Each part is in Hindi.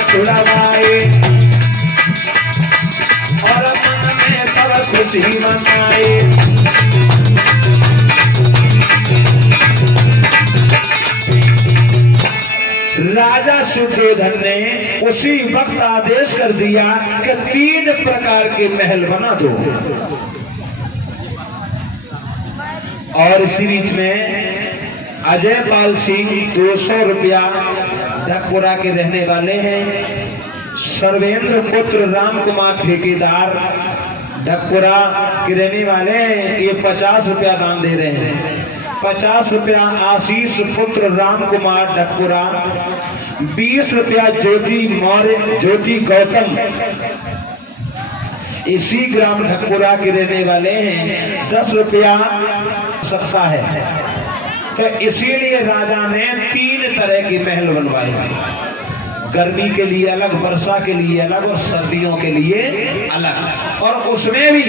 छुड़वाए और मन में सब खुशी मनाए। राजा शुद्धोधन ने उसी वक्त आदेश कर दिया कि 3 प्रकार के महल बना दो। और इसी बीच में अजय पाल सिंह 200 रुपया ढकपुरा के रहने वाले हैं। सर्वेंद्र पुत्र राम कुमार ठेकेदार ढकपुरा के रहने वाले हैं, ये 50 रुपया दान दे रहे हैं। 50 रुपया आशीष पुत्र राम कुमार ढकपुरा, 20 रुपया ज्योति मौर्य ज्योति गौतम इसी ग्राम ढकपुरा के रहने वाले हैं, 10 रुपया सकता है। तो इसीलिए राजा ने 3 तरह के महल बनवाए, गर्मी के लिए अलग, वर्षा के लिए अलग और सर्दियों के लिए अलग। और उसमें भी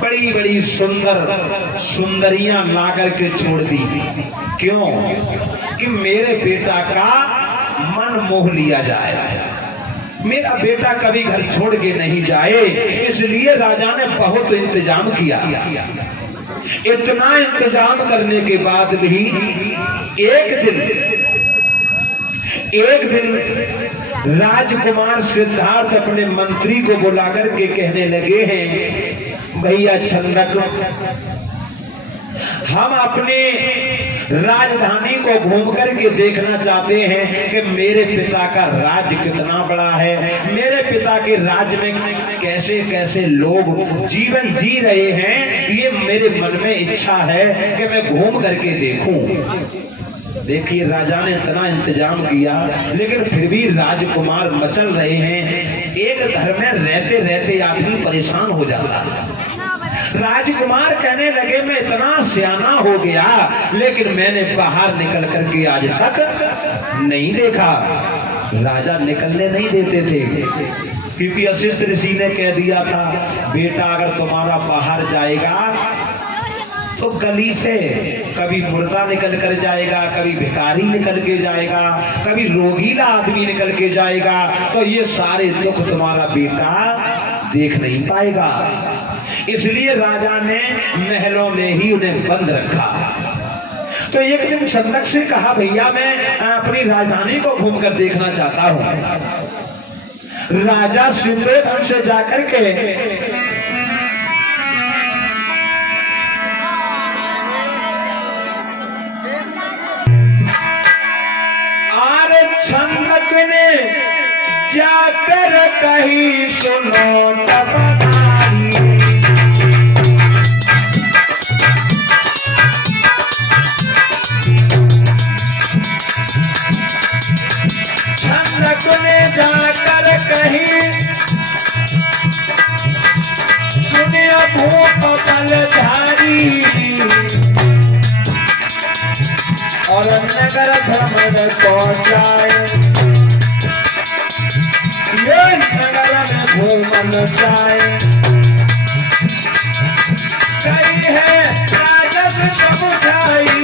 बड़ी बड़ी सुंदर सुंदरियां ला करके छोड़ दी। क्यों? कि मेरे बेटा का मन मोह लिया जाए, मेरा बेटा कभी घर छोड़ के नहीं जाए। इसलिए राजा ने बहुत इंतजाम किया। इतना इंतजाम करने के बाद भी एक दिन राजकुमार सिद्धार्थ अपने मंत्री को बुलाकर के कहने लगे हैं, भैया छंदक, हम अपने राजधानी को घूम करके देखना चाहते हैं कि मेरे पिता का राज्य कितना बड़ा है, मेरे पिता के राज्य में कैसे कैसे लोग जीवन जी रहे हैं। ये मेरे मन में इच्छा है कि मैं घूम करके देखूं। देखिए, राजा ने इतना इंतजाम किया, लेकिन फिर भी राजकुमार मचल रहे हैं। एक घर में रहते रहते आदमी परेशान हो जाता है। राजकुमार कहने लगे, मैं इतना सियाना हो गया, लेकिन मैंने बाहर निकल करके आज तक नहीं देखा। राजा निकलने नहीं देते थे, क्योंकि वशिष्ठ ऋषि ने कह दिया था, बेटा अगर तुम्हारा बाहर जाएगा तो गली से कभी मुर्दा निकल कर जाएगा, कभी भिखारी निकल के जाएगा, कभी रोगीला आदमी निकल के जाएगा, तो ये सारे दुख तुम्हारा बेटा देख नहीं पाएगा। इसलिए राजा ने महलों में ही उन्हें बंद रखा। तो एक दिन छंदक से कहा, भैया मैं अपनी राजधानी को घूमकर देखना चाहता हूं। राजा शुद्धोधन से जाकर के छंदक ने जाकर कही, सुनो तब जाकर कही, सुनिए भूप बलधारी, और नगर भ्रमण पहुंचाए, ये नगर में घूमन जाए। कही है राजस समुझाई,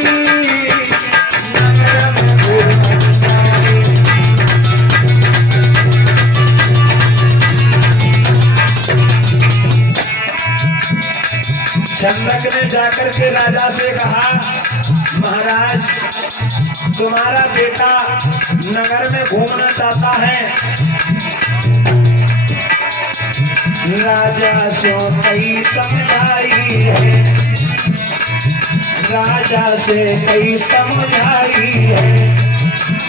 नगर में घूमन जाए। छंदक ने जाकर के राजा से कहा, महाराज तुम्हारा बेटा नगर में घूमना चाहता है। राजा से कई समझाई है, राजा से कई समझाई है,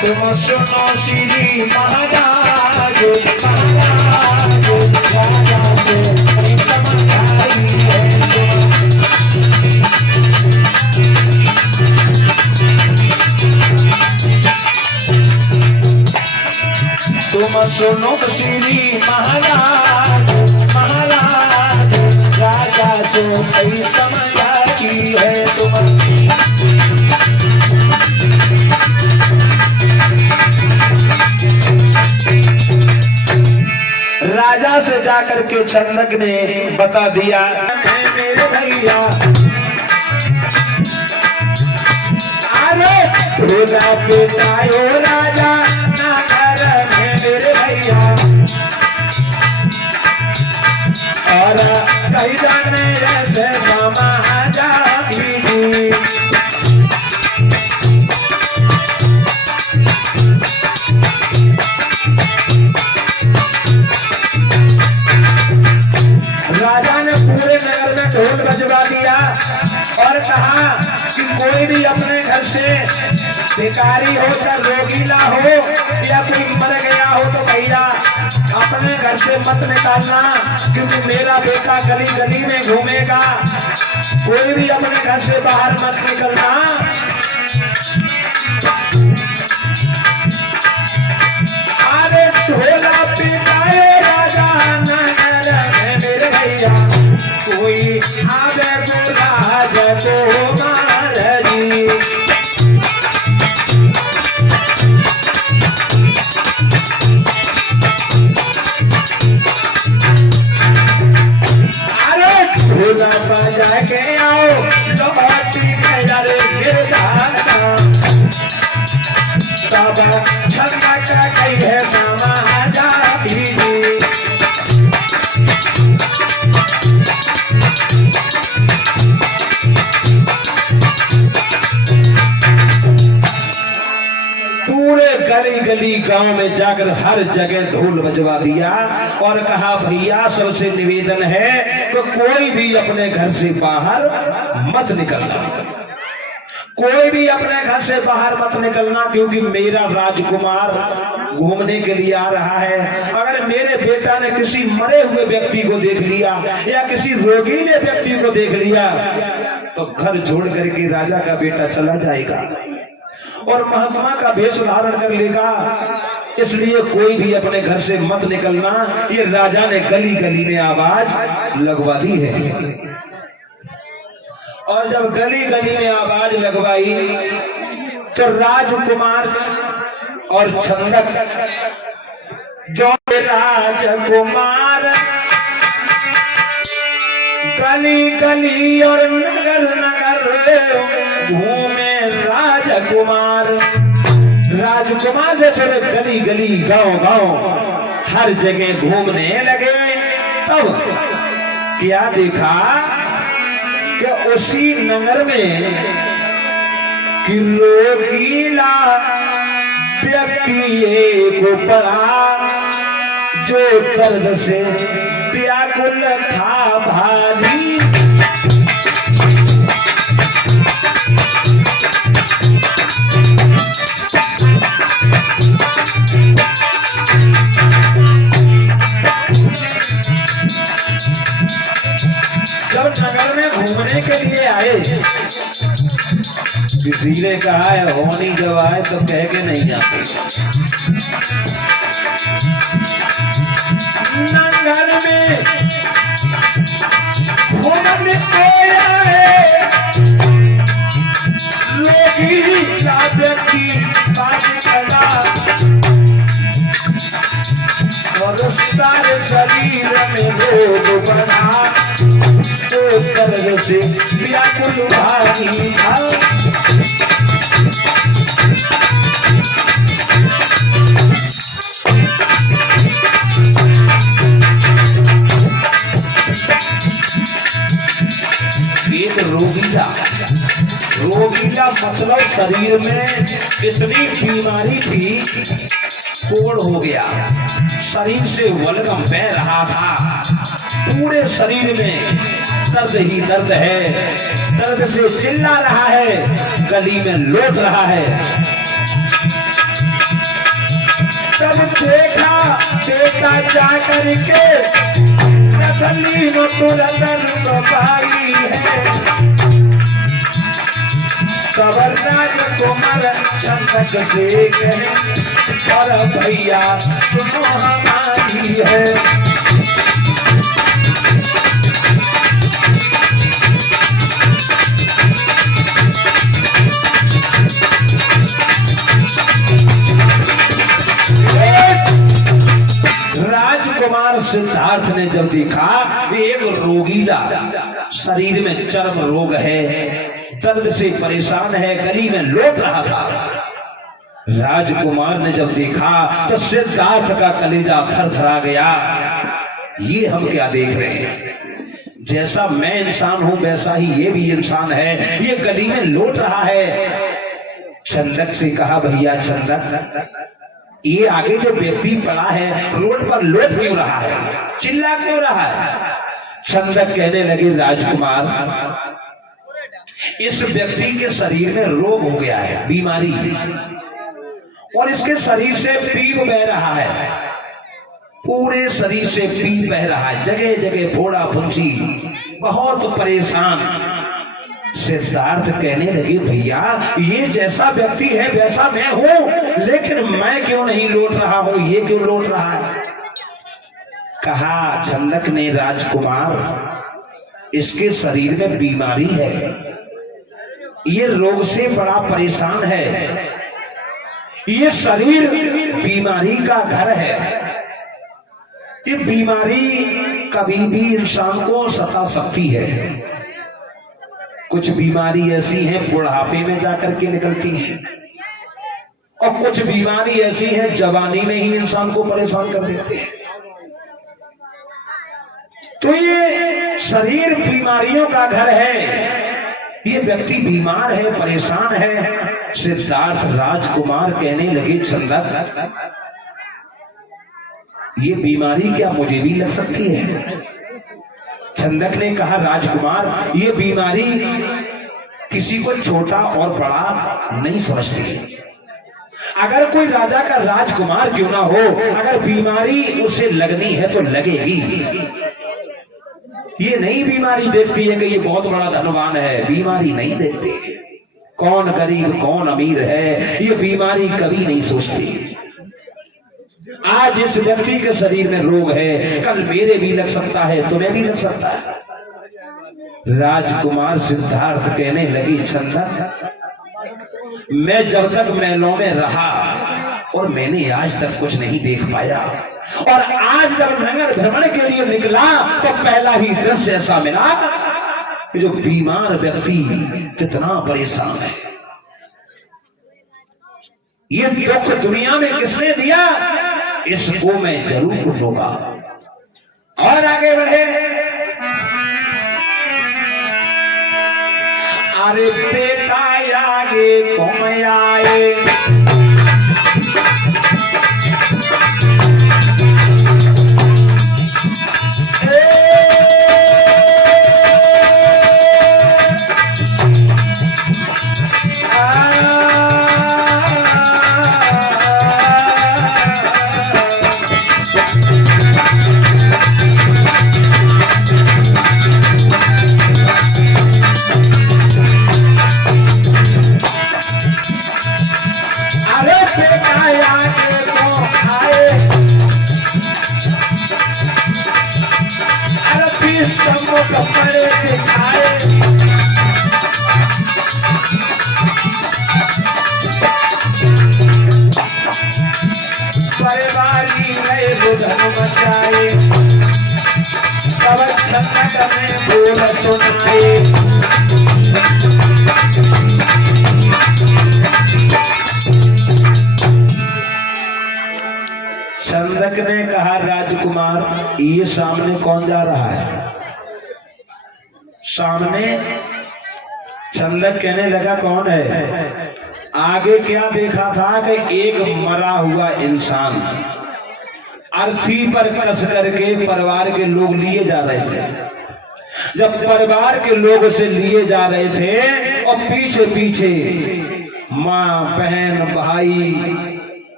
तुम सुनो श्री महाराज, महाराज राजा से कई समझाई है। तुम सुनो श्री महाराज, महाराज राजा से कई समझाई है। तुम राजा से जाकर के छंदक ने बता दिया, मेरे भैया अरे भोला बेटा राजा ना कर नहीं जाने ऐसे समाज कीजिए। राजा ने पूरे नगर में ढोल बजवा दिया और कहा कि कोई भी अपने घर से भिखारी हो चाहे रोगीला हो या कोई मर गया हो तो भैया अपने घर से मत निकालना, क्योंकि मेरा बेटा गली गली में घूमेगा। कोई भी अपने घर से बाहर मत निकलना। अरे ढोला पिटाए राजा नगर में मेरे भैया, कोई आवे को राज को मार जी। ढोला बजा के आओ लौटी में यारे गिरदाता, बाबा छन्ना का कई है समाजा कीजिए। पूरे गली गली गांव में जाकर हर जगह ढोल बजवा दिया और कहा भैया सबसे निवेदन है तो कोई भी अपने घर से बाहर मत निकलना, कोई भी अपने घर से बाहर मत निकलना, क्योंकि मेरा राजकुमार घूमने के लिए आ रहा है। अगर मेरे बेटा ने किसी मरे हुए व्यक्ति को देख लिया या किसी रोगीले व्यक्ति को देख लिया तो घर छोड़ करके राजा का बेटा चला जाएगा और महात्मा का वेश धारण कर लेगा। इसलिए कोई भी अपने घर से मत निकलना। ये राजा ने गली गली में आवाज लगवा दी है। और जब गली गली में आवाज लगवाई तो राजकुमार और छंदक जो राजकुमार गली गली और नगर नगर घूमे। राजकुमार जैसे गली गली गांव गांव हर जगह घूमने लगे, तब क्या देखा कि उसी नगर में कि रोगीला व्यक्ति एक पड़ा जो दर्द से व्याकुल था भारी। जब नगर में घूमने के लिए आए, किसी ने कहा है होनी जब आए तो कह के नहीं जाते। नगर में घूमने आए रोगीला व्यक्ति पास खड़ा और सारे शरीर में रोग बना, तो दर्द से व्याकुल भारी था। एक रोगीला मतलब शरीर में इतनी बीमारी थी, कोड़ हो गया, शरीर से वलगम बह रहा था, पूरे शरीर में दर्द ही दर्द है, दर्द से चिल्ला रहा है, गली में लौट रहा है। तब देखा बेटा जा करके नथली में तुरंत पाई है, कबर राजकुमार छंदक से कहे और भैया सुनो हमारी है। राजकुमार सिद्धार्थ ने जब देखा एक रोगीला शरीर में चर्म रोग है, दर्द से परेशान है, गली में लौट रहा था, राजकुमार ने जब देखा तो सिद्धार्थ का कलेजा थरथरा गया। ये हम क्या देख रहे हैं? जैसा मैं इंसान हूं वैसा ही ये भी इंसान है, ये गली में लौट रहा है। छंदक से कहा, भैया छंदक, ये आगे जो व्यक्ति पड़ा है रोड पर लौट क्यों रहा है, चिल्ला क्यों रहा है? छंदक कहने लगे, राजकुमार, इस व्यक्ति के शरीर में रोग हो गया है, बीमारी, और इसके शरीर से पीप बह रहा है, पूरे शरीर से पीप बह रहा है, जगह जगह फोड़ा फुंसी, बहुत परेशान। सिद्धार्थ कहने लगे, भैया ये जैसा व्यक्ति है वैसा मैं हूं, लेकिन मैं क्यों नहीं लौट रहा हूं, ये क्यों लौट रहा है? कहा छंदक ने, राजकुमार, इसके शरीर में बीमारी है, ये रोग से बड़ा परेशान है, ये शरीर बीमारी का घर है, ये बीमारी कभी भी इंसान को सता सकती है। कुछ बीमारी ऐसी है बुढ़ापे में जाकर के निकलती है, और कुछ बीमारी ऐसी है जवानी में ही इंसान को परेशान कर देते हैं। तो ये शरीर बीमारियों का घर है, ये व्यक्ति बीमार है, परेशान है। सिद्धार्थ राजकुमार कहने लगे, छंदक, ये बीमारी क्या मुझे भी लग सकती है? छंदक ने कहा, राजकुमार, ये बीमारी किसी को छोटा और बड़ा नहीं समझती। अगर कोई राजा का राजकुमार क्यों ना हो, अगर बीमारी उसे लगनी है तो लगेगी। ये नहीं बीमारी देखती है कि ये बहुत बड़ा धनवान है, बीमारी नहीं देखती, कौन गरीब कौन अमीर है, ये बीमारी कभी नहीं सोचती। आज इस व्यक्ति के शरीर में रोग है, कल मेरे भी लग सकता है, तुम्हें भी लग सकता है। राजकुमार सिद्धार्थ कहने लगी, छंदक, मैं जब तक महलों में रहा और मैंने आज तक कुछ नहीं देख पाया, और आज जब नगर भ्रमण के लिए निकला तो पहला ही दृश्य ऐसा मिला कि जो बीमार व्यक्ति कितना परेशान है। ये दुख दुनिया में किसने दिया, इसको मैं जरूर ढूंढूंगा। और आगे बढ़े, अरे बेटा आगे कौन आए, कपड़े दिखाए, परिवारी गए बुधन मचाए, कवच छंदक में बोल सुनाए। छंदक ने कहा, राजकुमार, ये सामने कौन जा रहा है? सामने छंदक कहने लगा, कौन है? आगे क्या देखा था कि एक मरा हुआ इंसान अर्थी पर कस करके परिवार के लोग लिए जा रहे थे। जब परिवार के लोग से लिए जा रहे थे और पीछे पीछे माँ बहन भाई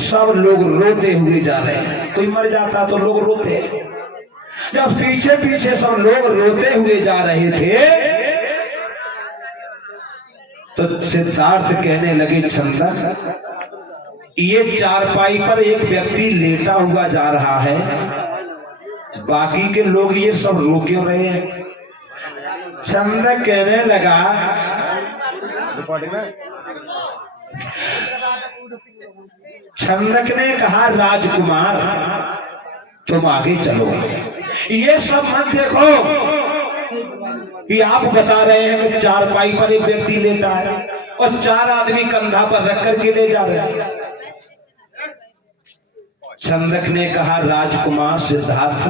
सब लोग रोते हुए जा रहे हैं। कोई मर जाता तो लोग रोते, जब पीछे पीछे सब लोग रोते हुए जा रहे थे तो सिद्धार्थ कहने लगे, छंदक, ये चारपाई पर एक व्यक्ति लेटा हुआ जा रहा है, बाकी के लोग ये सब रो क्यों रहे हैं? छंदक कहने लगा, छंदक ने कहा, राजकुमार, तुम आगे चलो, ये सब मत देखो कि आप बता रहे हैं कि चारपाई पर एक व्यक्ति लेटा है और चार आदमी कंधा पर रख करके ले जा रहे हैं। छंदक ने कहा, राजकुमार सिद्धार्थ,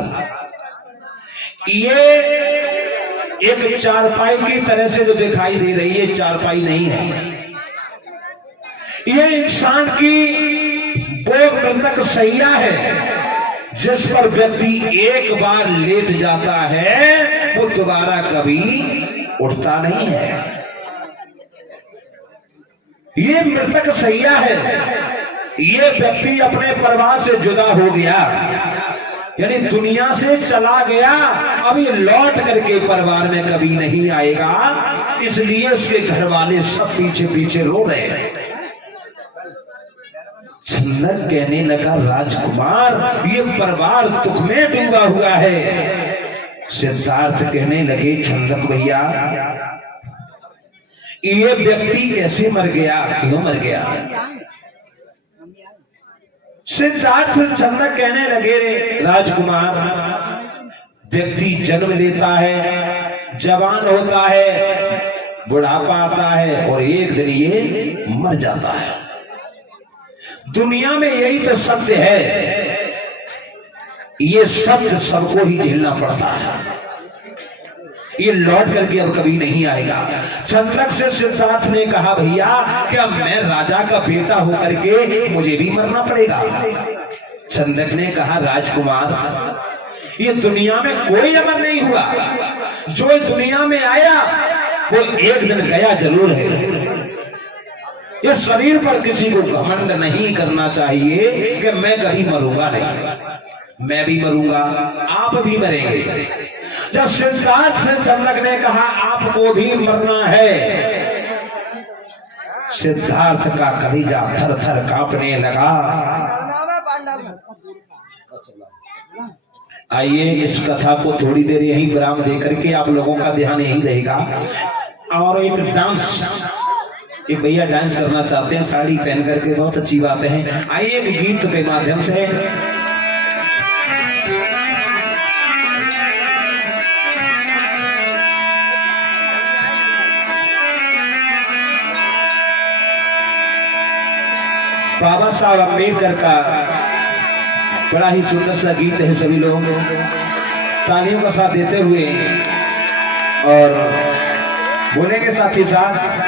ये एक चारपाई की तरह से जो दिखाई दे रही है, चारपाई नहीं है। ये इंसान की वो मृतक सैया है जिस पर व्यक्ति एक बार लेट जाता है वो दोबारा कभी उठता नहीं है। ये मृतक सैया है। ये व्यक्ति अपने परिवार से जुदा हो गया, यानी दुनिया से चला गया, अब ये लौट करके परिवार में कभी नहीं आएगा। इसलिए उसके घर वाले सब पीछे पीछे रो रहे हैं। छंदक कहने लगा, राजकुमार ये परिवार दुख में डूबा हुआ है। सिद्धार्थ कहने लगे, छंदक भैया ये व्यक्ति कैसे मर गया, क्यों मर गया? सिद्धार्थ छंदक कहने लगे, राजकुमार व्यक्ति जन्म लेता है, जवान होता है, बुढ़ापा आता है और एक दिन ये मर जाता है। दुनिया में यही तो सत्य है। ये सत्य सबको ही झेलना पड़ता है। ये लौट करके अब कभी नहीं आएगा। छंदक से सिद्धार्थ ने कहा, भैया क्या मैं राजा का बेटा होकर के मुझे भी मरना पड़ेगा? छंदक ने कहा, राजकुमार ये दुनिया में कोई अमर नहीं हुआ। जो दुनिया में आया वो एक दिन गया जरूर है। इस शरीर पर किसी को घमंड नहीं करना चाहिए कि मैं कभी मरूंगा नहीं। मैं भी मरूंगा, आप भी मरेंगे। जब सिद्धार्थ से छंदक ने कहा आपको भी मरना है, सिद्धार्थ का कलेजा थर थर कांपने लगा। आइए इस कथा को थोड़ी देर यहीं विराम देकर के आप लोगों का ध्यान यही रहेगा। और एक डांस, एक भैया डांस करना चाहते हैं साड़ी पहन करके, बहुत अच्छी बात है। आइए एक गीत के माध्यम से बाबा साहब अम्बेडकर का बड़ा ही सुंदर सा गीत है। सभी लोग तालियों का साथ देते हुए और बोले के साथ ही साथ